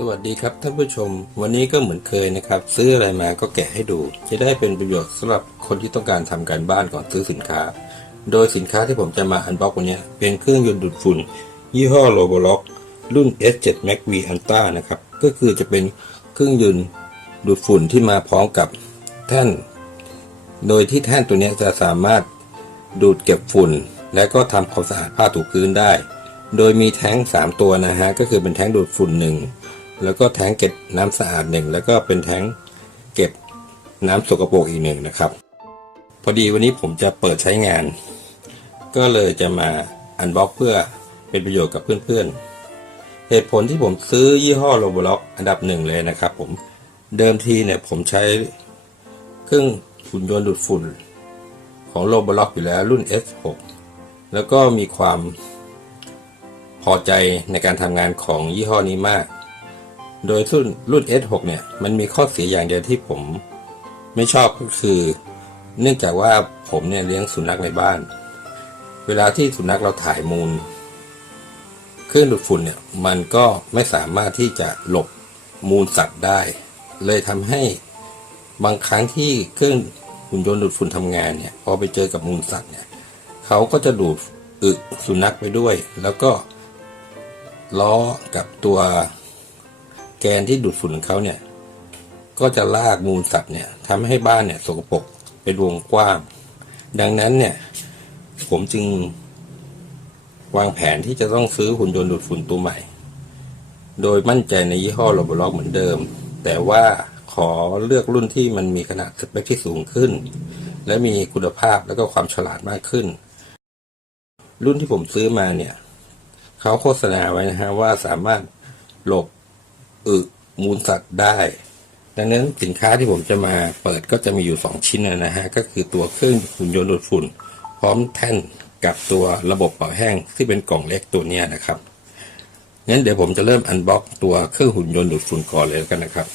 สวัสดีครับท่านผู้ชม วันนี้ก็เหมือนเคยนะครับ ซื้ออะไรมาก็แกะให้ดู จะได้เป็นประโยชน์สำหรับคนที่ต้องการทำการบ้านก่อนซื้อสินค้า โดยสินค้าที่ผมจะมาอันบ็อกวันนี้เป็นเครื่องยนต์ดูดฝุ่น ยี่ห้อโลโบล็อกรุ่น S7 Max V Ultra นะครับก็คือจะเป็นเครื่องยนต์ดูดฝุ่นที่มาพร้อมกับแท่น โดยที่แท่นตัวนี้จะสามารถดูดเก็บฝุ่น และก็ทำความสะอาดผ้าถูพื้นได้ โดยมีแท้ง 3 ตัวนะฮะก็คือเป็นแท้งดูดฝุ่นหนึ่ง แล้วก็แทงเก็บน้ำสะอาดหนึ่งแล้วก็เป็นแทงเก็บน้ำสกปรกอีกหนึ่งนะครับ พอดีวันนี้ผมจะเปิดใช้งาน ก็เลยจะมาอันบ็อกเพื่อเป็นประโยชน์กับเพื่อนๆ เหตุผลที่ผมซื้อยี่ห้อโรบล็อกอันดับหนึ่งเลยนะครับผมเดิมทีเนี่ยผมใช้เครื่องฝุ่นยนต์ดูดฝุ่นของโรบล็อกอยู่แล้วรุ่น S6 แล้วก็มีความพอใจในการทำงานของยี่ห้อนี้มาก โดยรุ่นรุ่น S6 เนี่ยมันมีข้อเสียอย่างเดียวที่ผมไม่ชอบก็คือ เนื่องจากว่าผมเนี่ยเลี้ยงสุนัขในบ้าน เวลาที่สุนัขเราถ่ายมูลเครื่องดูดฝุ่นเนี่ยมันก็ไม่สามารถที่จะหลบมูลสัตว์ได้ เลยทำให้บางครั้งที่เครื่องหุ่นยนต์ดูดฝุ่นทำงานเนี่ยพอไปเจอกับมูลสัตว์เนี่ยเขาก็จะดูดอึสุนัขไปด้วย แล้วก็ล้อกับตัว แกนที่ดูดฝุ่นของเขาเนี่ย ก็จะลากมูลสัตว์เนี่ยทำให้บ้านเนี่ยสกปรกเป็นวงกว้าง ดังนั้นเนี่ย ผมจึง วางแผนที่จะต้องซื้อหุ่นยนต์ดูดฝุ่นตัวใหม่ โดยมั่นใจในยี่ห้อโรบล็อกเหมือนเดิม แต่ว่าขอเลือกรุ่นที่มันมีขนาดสเปคที่สูงขึ้น และมีคุณภาพและก็ความฉลาดมากขึ้น รุ่นที่ผมซื้อมาเนี่ย เขาโฆษณาไว้นะฮะว่าสามารถหลบ อึมูลสัตว์ได้ ดังนั้นสินค้าที่ผมจะมาเปิดก็จะมีอยู่ 2 ชิ้นนะฮะ ก็คือตัวเครื่องหุ่นยนต์ดูดฝุ่น พร้อมแท่นกับตัวระบบเป่าแห้งที่เป็นกล่องเล็กตัวนี้นะครับงั้นเดี๋ยวผมจะเริ่มอันบ็อกตัวเครื่องหุ่นยนต์ดูดฝุ่นก่อนเลยกันนะครับ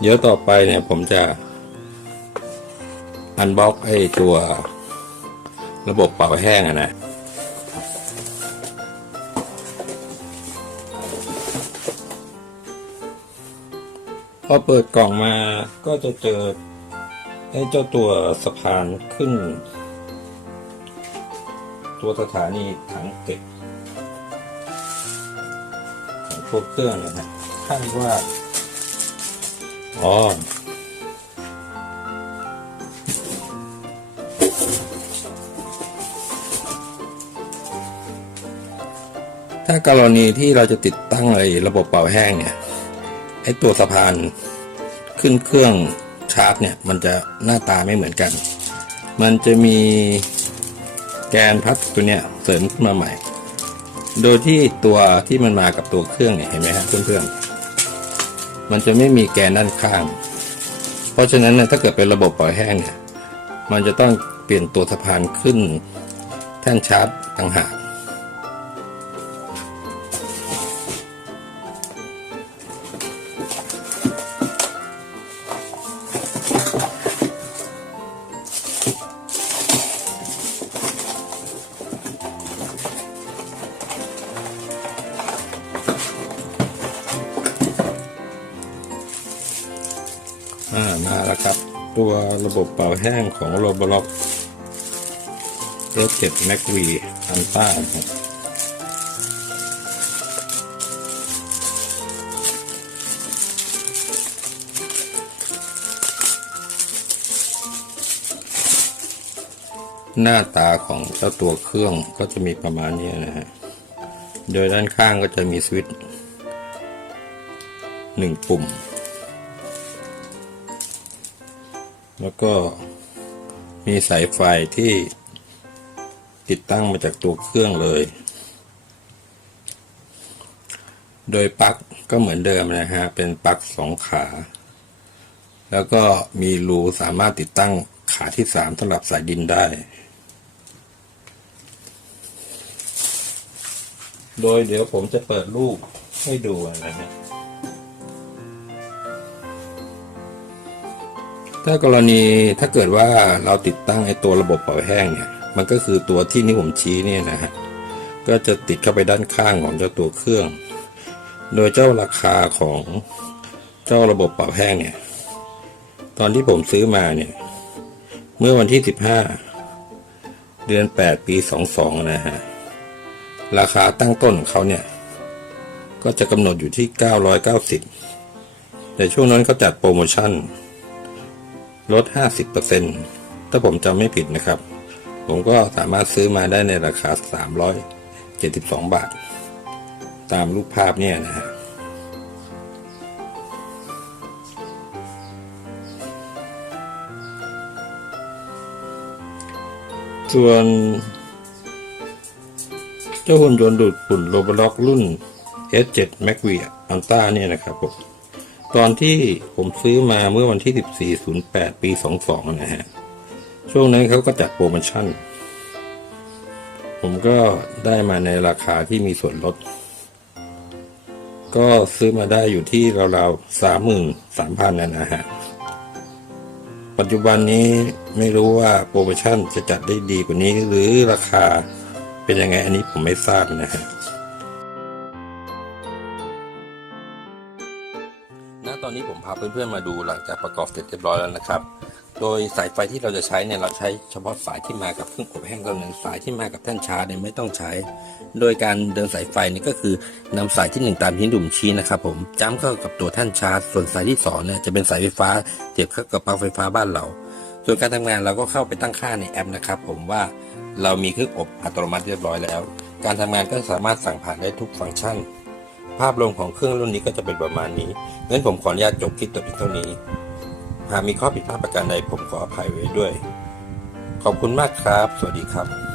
เดี๋ยวต่อไปเนี่ยผมจะอันบ็อกไอ้ตัวระบบเป่าแห้งอะนะ พอเปิดกล่องมาก็จะเจอไอ้เจ้าตัวสะพานขึ้น ตัวสถานีถังเก็บพวกเครื่องนะฮะคาดว่า อ๋อถ้ากรณีที่เราจะติดตั้งไอ้ระบบเป่าแห้งเนี่ยไอ้ตัวสะพานขึ้นเครื่องชาร์จเนี่ยมันจะหน้าตาไม่เหมือนกัน มันจะมีแกนพลาสติกตัวเนี้ยเสริมขึ้นมาใหม่ โดยที่ตัวที่มันมากับตัวเครื่องเนี่ยเห็นไหมครับเพื่อนๆ มันจะไม่มีแกนด้านข้าง เพราะฉะนั้นนะถ้าเกิดเป็นระบบปล่อยแห้งเนี่ยมันจะต้องเปลี่ยนตัวสะพานขึ้นแท่นชาร์จต่างหาก ตัวระบบเป่าแห้งของโรบล็อก S7 Max V Ultra ครับหน้าตาของเจ้าตัวเครื่องก็จะมีประมาณนี้นะฮะ โดยด้านข้างก็จะมีสวิตช์หนึ่งปุ่ม แล้วก็มีสายไฟที่ติดตั้งมาจากตัวเครื่องเลย โดยปลั๊กก็เหมือนเดิมนะฮะ เป็นปลั๊กสองขา แล้วก็มีรูสามารถติดตั้งขาที่สามสำหรับสายดินได้ โดยเดี๋ยวผมจะเปิดรูปให้ดูนะฮะ ถ้ากรณีถ้าเกิดว่าเราติดตั้งไอ้ตัวระบบเป่าแห้งเนี่ย มันก็คือตัวที่นี่ผมชี้เนี่ยนะฮะ ก็จะติดเข้าไปด้านข้างของเจ้าตัวเครื่อง โดยเจ้าราคาของเจ้าระบบเป่าแห้งเนี่ย ตอนที่ผมซื้อมาเนี่ย เมื่อวันที่ 15 เดือน 8 ปี 22 นะฮะ ราคาตั้งต้นของเขาเนี่ย ก็จะกำหนดอยู่ที่ 990 แต่ช่วงนั้นเขาจัดโปรโมชั่น ลด 50%ถ้าผมจำไม่ผิดนะครับ ผมก็สามารถซื้อมาได้ในราคา 372 บาท ตามรูปภาพเนี่ยนะฮะส่วน เจ้าหุ่นยนต์ดูดฝุ่นโรบล็อกรุ่น S7 m a c v i Ultra เนี่ยนะครับผม ตอนที่ผมซื้อมาเมื่อวันที่ 1408 ปี 22 นะฮะ ช่วงนั้นเขาก็จัดโปรโมชั่น ผมก็ได้มาในราคาที่มีส่วนลด ก็ซื้อมาได้อยู่ที่ราวๆ33,000นะนะฮะ ปัจจุบันนี้ไม่รู้ว่าโปรโมชั่นจะจัดได้ดีกว่านี้หรือราคาเป็นยังไงอันนี้ผมไม่ทราบนะฮะ พาเพื่อนๆมาดูหลังจากประกอบเสร็จเรียบร้อยแล้วนะครับ โดยสายไฟที่เราจะใช้เนี่ยเราใช้เฉพาะสายที่มากับเครื่องอบแห้งเท่านั้นสายที่มากับแท่นชาร์จเนี่ยไม่ต้องใช้ โดยการเดินสายไฟนี่ก็คือนำสายที่หนึ่งตามที่ดุมชี้นะครับผมจ้ำเข้ากับตัวแท่นชาร์จส่วนสายที่สองเนี่ยจะเป็นสายไฟฟ้าเสียบเข้ากับปลั๊กไฟฟ้าบ้านเรา ส่วนการทำงานเราก็เข้าไปตั้งค่าในแอปนะครับ ผมว่าเรามีเครื่องอบอัตโนมัติเรียบร้อยแล้ว การทำงานก็สามารถสั่งผ่านได้ทุกฟังก์ชัน ภาพรวมของเครื่องรุ่นนี้ก็จะเป็นประมาณนี้งั้นผมขออนุญาตจบคลิปแต่เพียงเท่านี้ หากมีข้อผิดพลาดประการใดผมขออภัยไว้ด้วย ขอบคุณมากครับ สวัสดีครับ